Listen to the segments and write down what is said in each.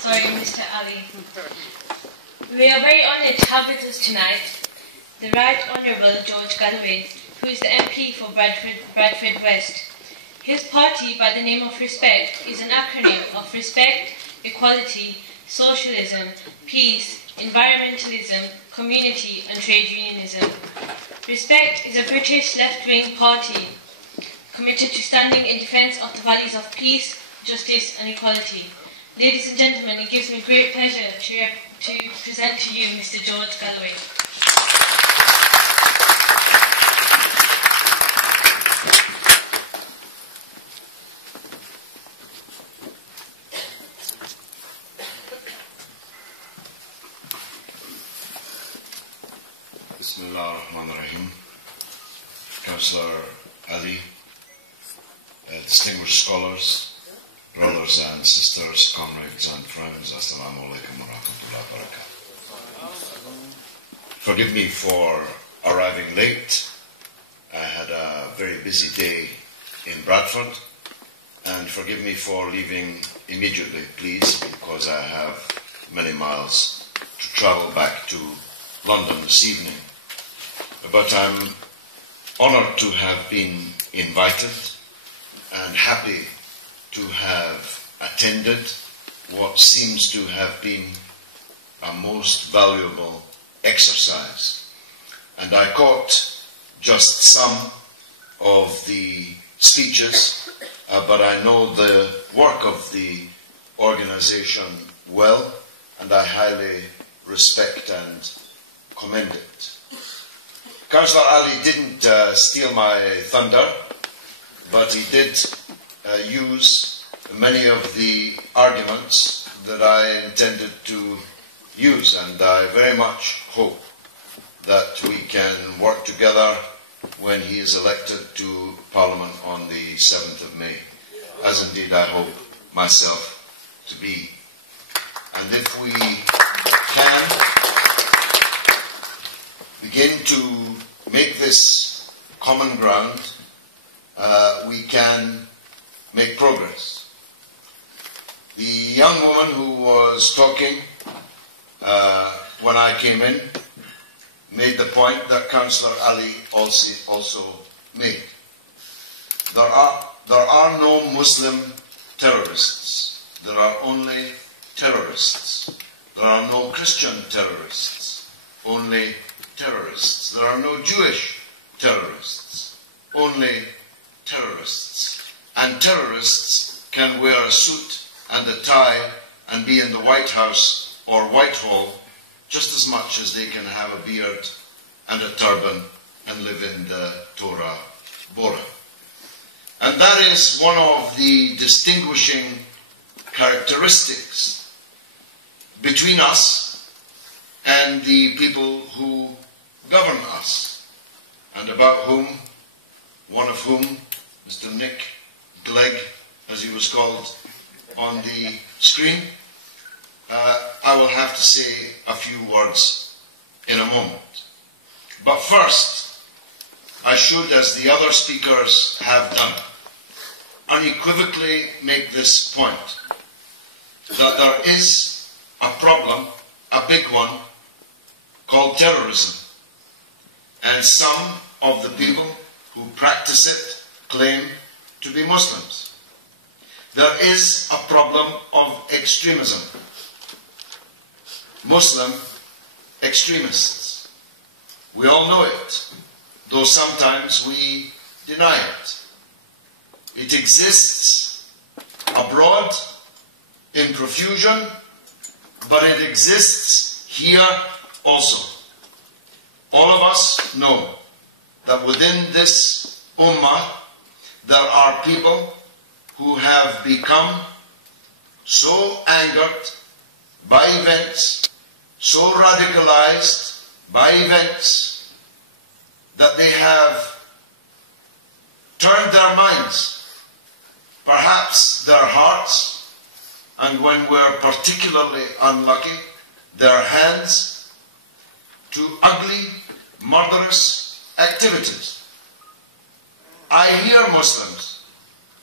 Sorry, Mr. Ali. We are very honoured to have with us tonight the Right Honourable George Galloway, who is the MP for Bradford West. His party, by the name of Respect, is an acronym of Respect, Equality, Socialism, Peace, Environmentalism, Community and Trade Unionism. Respect is a British left-wing party committed to standing in defence of the values of peace, justice and equality. Ladies and gentlemen, it gives me great pleasure to present to you Mr. George Galloway. Bismillah ar-Rahman ar-Rahim. Councillor Ali, distinguished scholars, brothers and sisters, comrades and friends, Assalamu alaikum wa rahmatullahi wa barakatuh. Forgive me for arriving late. I had a very busy day in Bradford, and forgive me for leaving immediately, please, because I have many miles to travel back to London this evening. But I'm honoured to have been invited and happy to have attended what seems to have been a most valuable exercise. And I caught just some of the speeches, but I know the work of the organisation well, and I highly respect and commend it. Councillor Ali didn't steal my thunder, but he did use many of the arguments that I intended to use, and I very much hope that we can work together when he is elected to Parliament on the 7th of May, as indeed I hope myself to be. And if we can begin to make this common ground, we can make progress. The young woman who was talking when I came in made the point that Councillor Ali also made. There are no Muslim terrorists. There are only terrorists. There are no Christian terrorists. Only terrorists. There are no Jewish terrorists. Only terrorists. And terrorists can wear a suit and a tie and be in the White House or Whitehall just as much as they can have a beard and a turban and live in the Torah Bora. And that is one of the distinguishing characteristics between us and the people who govern us, and about whom, one of whom, Mr. Nick Clegg, as he was called on the screen, I will have to say a few words in a moment. But first, I should, as the other speakers have done, unequivocally make this point, that there is a problem, a big one, called terrorism. And some of the people who practice it claim to be Muslims. There is a problem of extremism. Muslim extremists. We all know it, though sometimes we deny it. It exists abroad in profusion, but it exists here also. All of us know that within this ummah there are people who have become so angered by events, so radicalized by events, that they have turned their minds, perhaps their hearts, and when we're particularly unlucky, their hands, to ugly, murderous activities. I hear Muslims.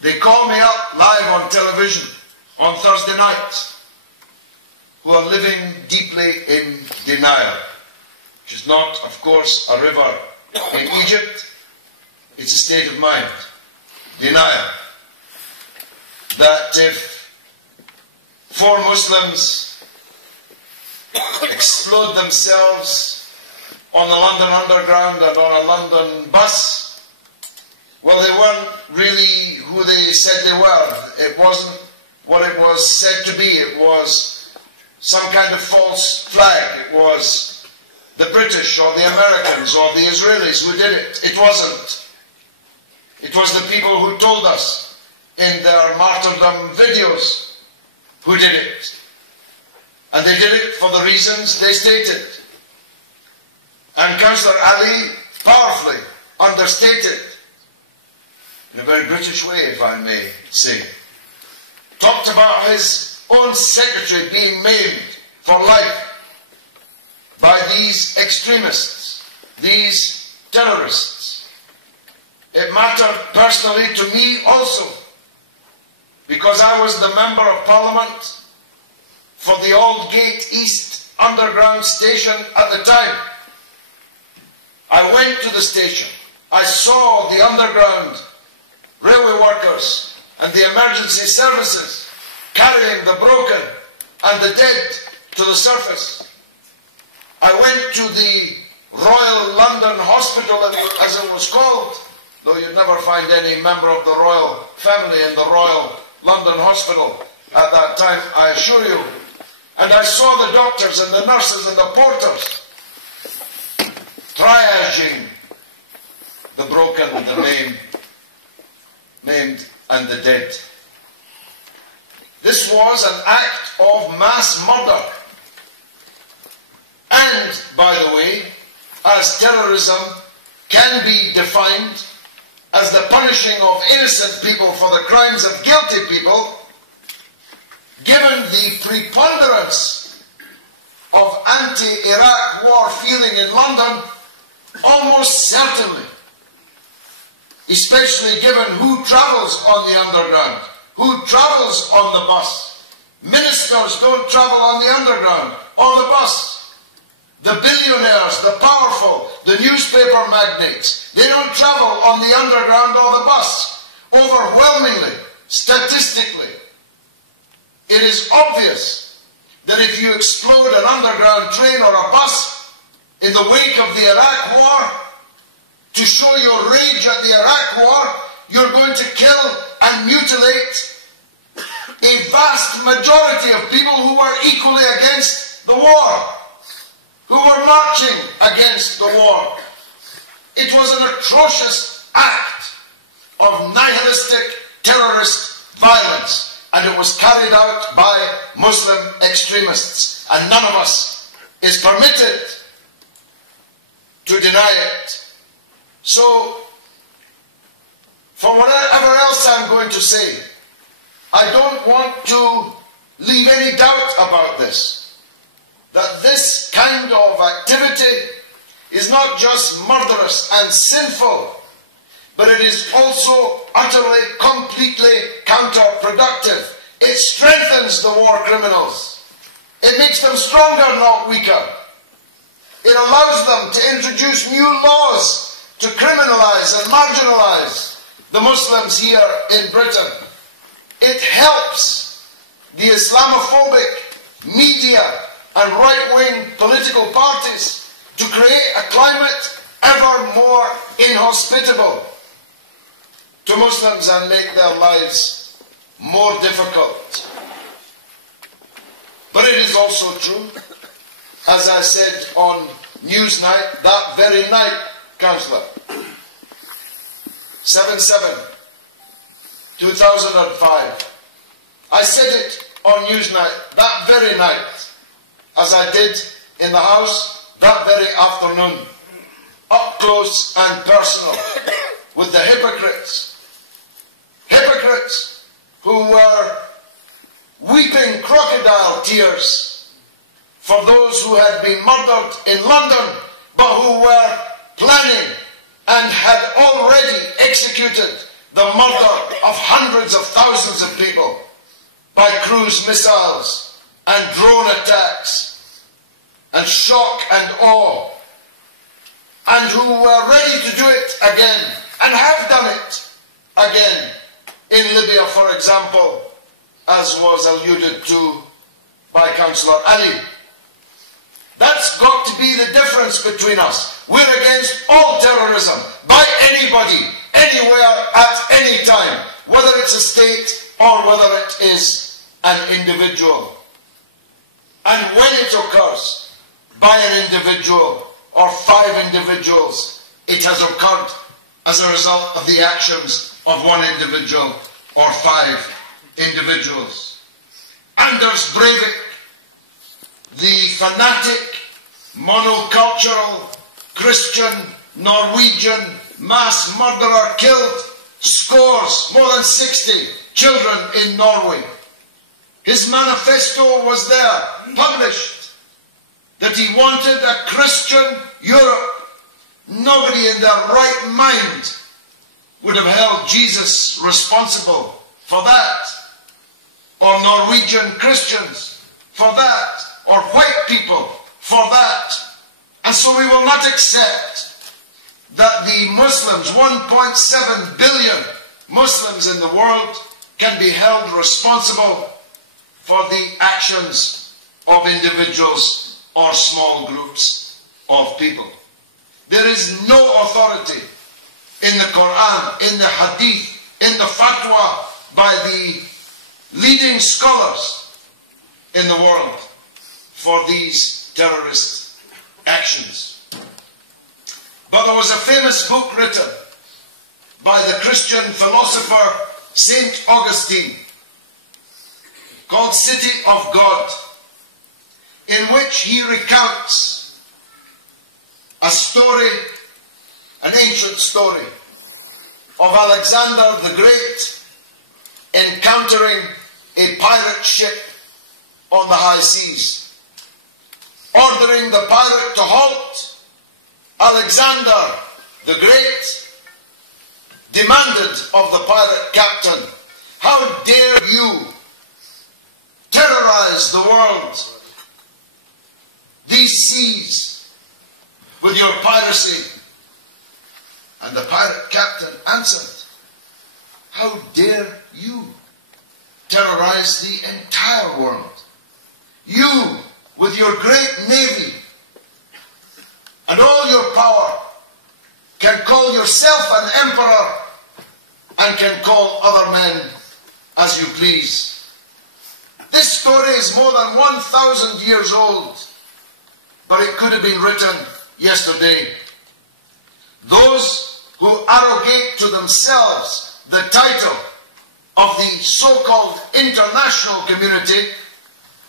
They call me up live on television on Thursday nights, who are living deeply in denial, which is not, of course, a river in Egypt. It's a state of mind. Denial. That if 4 Muslims explode themselves on the London Underground and on a London bus, well, they weren't really who they said they were. It wasn't what it was said to be. It was some kind of false flag. It was the British or the Americans or the Israelis who did it. It wasn't. It was the people who told us in their martyrdom videos who did it. And they did it for the reasons they stated. And Councillor Ali powerfully understated, in a very British way, if I may say, talked about his own secretary being maimed for life by these extremists, these terrorists. It mattered personally to me also, because I was the Member of Parliament for the Aldgate East Underground Station at the time. I went to the station. I saw the underground railway workers and the emergency services carrying the broken and the dead to the surface. I went to the Royal London Hospital, as it was called, though you'd never find any member of the royal family in the Royal London Hospital at that time, I assure you. And I saw the doctors and the nurses and the porters triaging the broken, the maimed and the dead. This was an act of mass murder. And, by the way, as terrorism can be defined as the punishing of innocent people for the crimes of guilty people, given the preponderance of anti-Iraq war feeling in London, almost certainly, especially given who travels on the underground, who travels on the bus. Ministers don't travel on the underground or the bus. The billionaires, the powerful, the newspaper magnates, they don't travel on the underground or the bus. Overwhelmingly, statistically, it is obvious that if you explode an underground train or a bus in the wake of the Iraq war, to show your rage at the Iraq war, you're going to kill and mutilate a vast majority of people who were equally against the war, who were marching against the war. It was an atrocious act of nihilistic terrorist violence, and it was carried out by Muslim extremists, and none of us is permitted to deny it. So, for whatever else I'm going to say, I don't want to leave any doubt about this, that this kind of activity is not just murderous and sinful, but it is also utterly, completely counterproductive. It strengthens the war criminals. It makes them stronger, not weaker. It allows them to introduce new laws to criminalise and marginalise the Muslims here in Britain. It helps the Islamophobic media and right-wing political parties to create a climate ever more inhospitable to Muslims and make their lives more difficult. But it is also true, as I said on Newsnight, that very night, Councillor, 7/7/2005, I said it on Newsnight that very night, as I did in the House that very afternoon, up close and personal, with the hypocrites who were weeping crocodile tears for those who had been murdered in London, but who were planning and had already executed the murder of hundreds of thousands of people by cruise missiles and drone attacks and shock and awe, and who were ready to do it again and have done it again in Libya, for example, as was alluded to by Councillor Ali. That's got to be the difference between us. We're against all terrorism by anybody, anywhere, at any time, whether it's a state or whether it is an individual. And when it occurs by an individual or 5 individuals, it has occurred as a result of the actions of one individual or 5 individuals. Anders Breivik, the fanatic, monocultural, Christian, Norwegian mass murderer, killed scores, more than 60 children in Norway. His manifesto was there, published, that he wanted a Christian Europe. Nobody in their right mind would have held Jesus responsible for that, or Norwegian Christians for that, or white people for that. And so we will not accept that the Muslims, 1.7 billion Muslims in the world, can be held responsible for the actions of individuals or small groups of people. There is no authority in the Quran, in the Hadith, in the fatwa by the leading scholars in the world for these terrorist actions. But there was a famous book written by the Christian philosopher St. Augustine called City of God, in which he recounts a story, an ancient story, of Alexander the Great encountering a pirate ship on the high seas. Ordering the pirate to halt, Alexander the Great demanded of the pirate captain, "How dare you terrorize the world, these seas, with your piracy?" And the pirate captain answered, "How dare you terrorize the entire world? You, with your great navy and all your power, can call yourself an emperor and can call other men as you please." This story is more than 1,000 years old, but it could have been written yesterday. Those who arrogate to themselves the title of the so-called international community,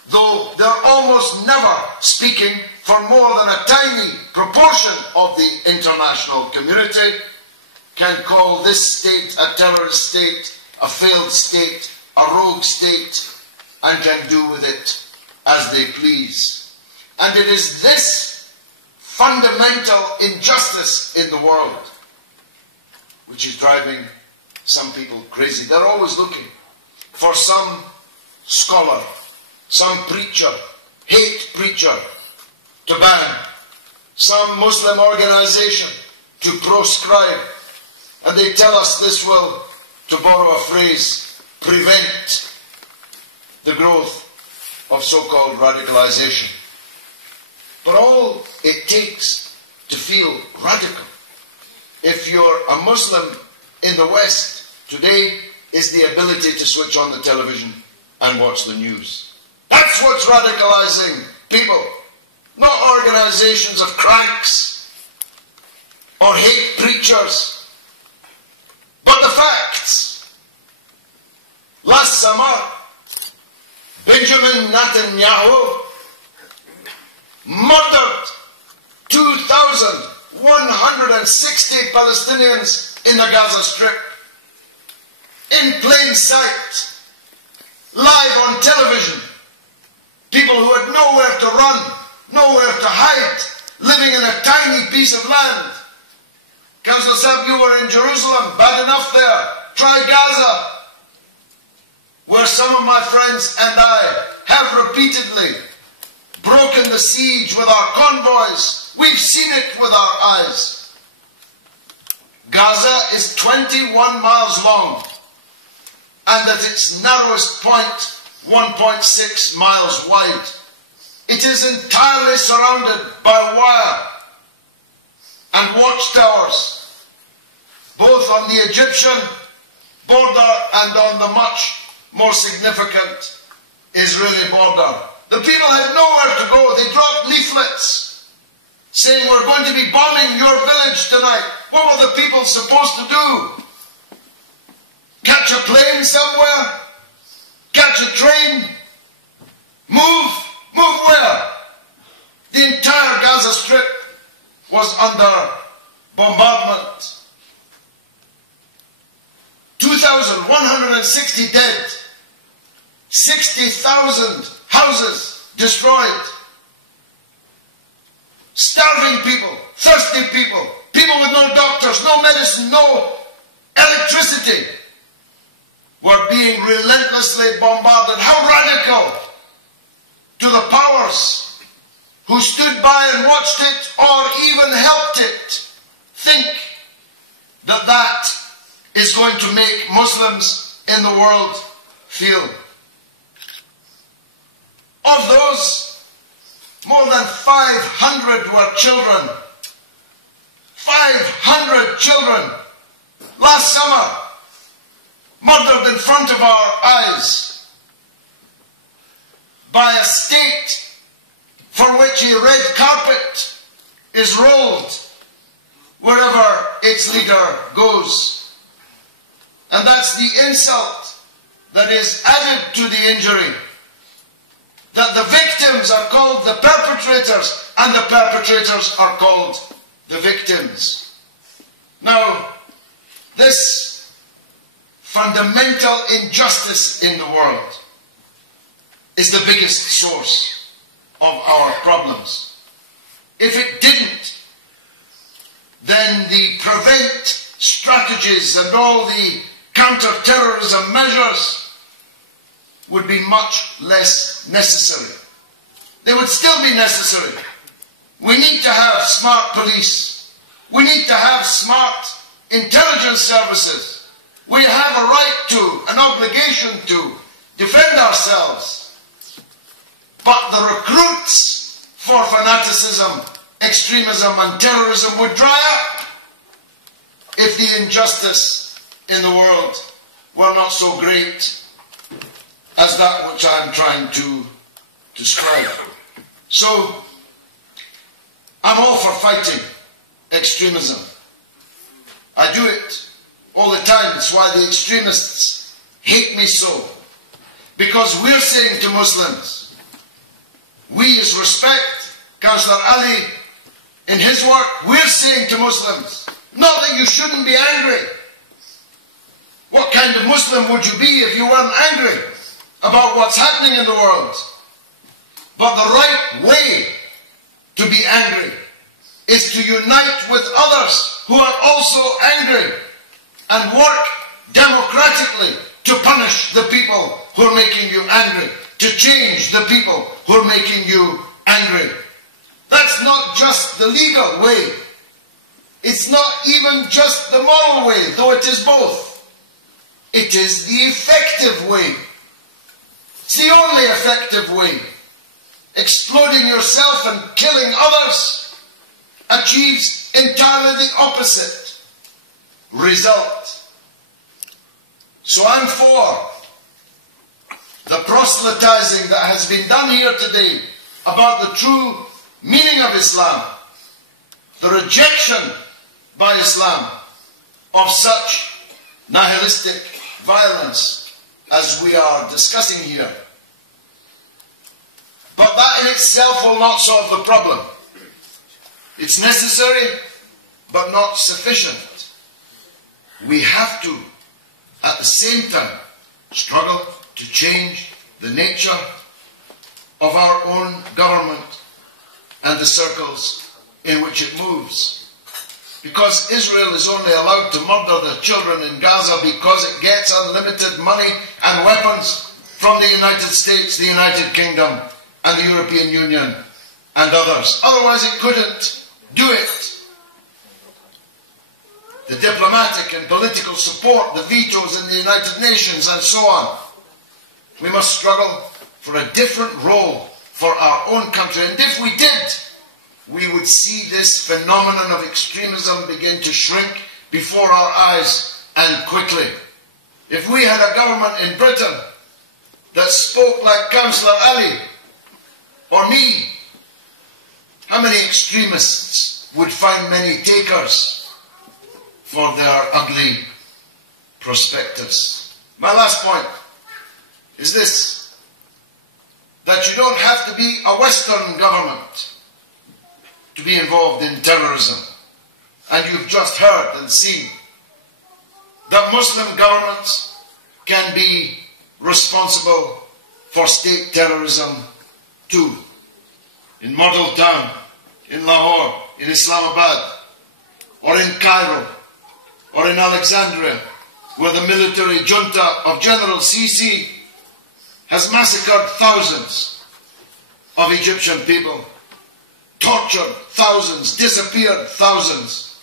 though they're almost never speaking for more than a tiny proportion of the international community, can call this state a terrorist state, a failed state, a rogue state, and can do with it as they please. And it is this fundamental injustice in the world which is driving some people crazy. They're always looking for some scholar, some preacher, hate preacher, to ban, some Muslim organization to proscribe. And they tell us this will, to borrow a phrase, prevent the growth of so-called radicalization. But all it takes to feel radical, if you're a Muslim in the West today, is the ability to switch on the television and watch the news. That's what's radicalizing people, not organizations of cranks or hate preachers, but the facts. Last summer, Benjamin Netanyahu murdered 2,160 Palestinians in the Gaza Strip, in plain sight, live on television. People who had nowhere to run, nowhere to hide, living in a tiny piece of land. Councillor Saab, you were in Jerusalem, bad enough there. Try Gaza. where some of my friends and I have repeatedly broken the siege with our convoys. We've seen it with our eyes. Gaza is 21 miles long and at its narrowest point 1.6 miles wide. It is entirely surrounded by wire and watchtowers, both on the Egyptian border and on the much more significant Israeli border. The people had nowhere to go. They dropped leaflets saying, "We're going to be bombing your village tonight." What were the people supposed to do? Catch a plane somewhere? Catch a train? Move? Move where? The entire Gaza Strip was under bombardment. 2,160 dead. 60,000 houses destroyed. Starving people, thirsty people, people with no doctors, no medicine, no electricity were being relentlessly bombarded. How radical to the powers who stood by and watched it or even helped it think that that is going to make Muslims in the world feel. Of those, more than 500 were children. 500 children last summer murdered in front of our eyes by a state for which a red carpet is rolled wherever its leader goes. And that's the insult that is added to the injury, that the victims are called the perpetrators and the perpetrators are called the victims. Now, this fundamental injustice in the world is the biggest source of our problems. If it didn't, then the prevent strategies and all the counter-terrorism measures would be much less necessary. They would still be necessary. We need to have smart police. We need to have smart intelligence services. We have a right to, an obligation to defend ourselves. But the recruits for fanaticism, extremism and terrorism would dry up if the injustice in the world were not so great as that which I'm trying to describe. So, I'm all for fighting extremism. I do it all the time. It's why the extremists hate me so. Because we're saying to Muslims, we as Respect, Councillor Ali, in his work, we're saying to Muslims, not that you shouldn't be angry. What kind of Muslim would you be if you weren't angry about what's happening in the world? But the right way to be angry is to unite with others who are also angry and work democratically to punish the people who are making you angry, to change the people who are making you angry. That's not just the legal way. It's not even just the moral way, though it is both. It is the effective way. It's the only effective way. Exploding yourself and killing others achieves entirely the opposite result. So I'm for the proselytizing that has been done here today about the true meaning of Islam, the rejection by Islam of such nihilistic violence as we are discussing here. But that in itself will not solve the problem. It's necessary, but not sufficient. We have to, at the same time, struggle to change the nature of our own government and the circles in which it moves. because Israel is only allowed to murder the children in Gaza because it gets unlimited money and weapons from the United States, the United Kingdom, and the European Union, and others. Otherwise it couldn't do it. The diplomatic and political support, the vetoes in the United Nations, and so on. We must struggle for a different role for our own country. And if we did, we would see this phenomenon of extremism begin to shrink before our eyes, and quickly. If we had a government in Britain that spoke like Councillor Ali or me, how many extremists would find many takers for their ugly prospectus? My last point is this, that you don't have to be a Western government to be involved in terrorism. And you've just heard and seen that Muslim governments can be responsible for state terrorism too. In Model Town, in Lahore, in Islamabad, or in Cairo, or in Alexandria, where the military junta of General Sisi has massacred thousands of Egyptian people, tortured thousands, disappeared thousands.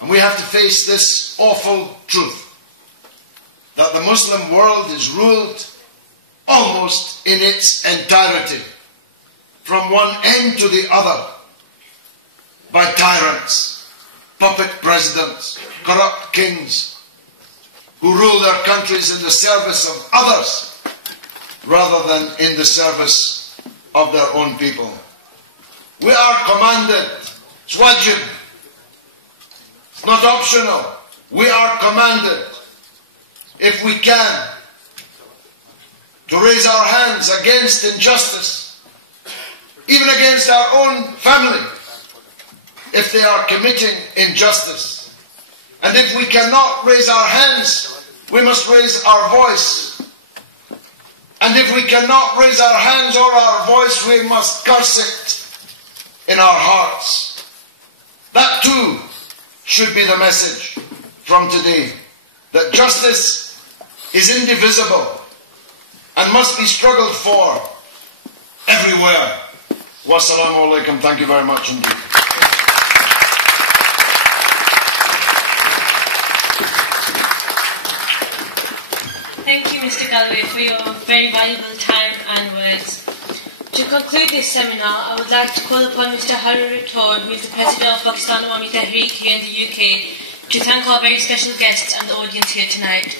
And we have to face this awful truth, that the Muslim world is ruled almost in its entirety, from one end to the other, by tyrants, puppet presidents, corrupt kings, who rule their countries in the service of others, rather than in the service of their own people. We are commanded, it's wajib, it's not optional. We are commanded, if we can, to raise our hands against injustice, even against our own family, if they are committing injustice. And if we cannot raise our hands, we must raise our voice. And if we cannot raise our hands or our voice, we must curse it in our hearts. That too should be the message from today, that justice is indivisible and must be struggled for everywhere. Wassalamu alaikum. Thank you very much indeed. Thank you, Mr. Galloway, for your very valuable time and words. To conclude this seminar, I would like to call upon Mr. Harry Rathod, who is the President of Pakistan Awami Tehreek here in the UK, to thank our very special guests and the audience here tonight.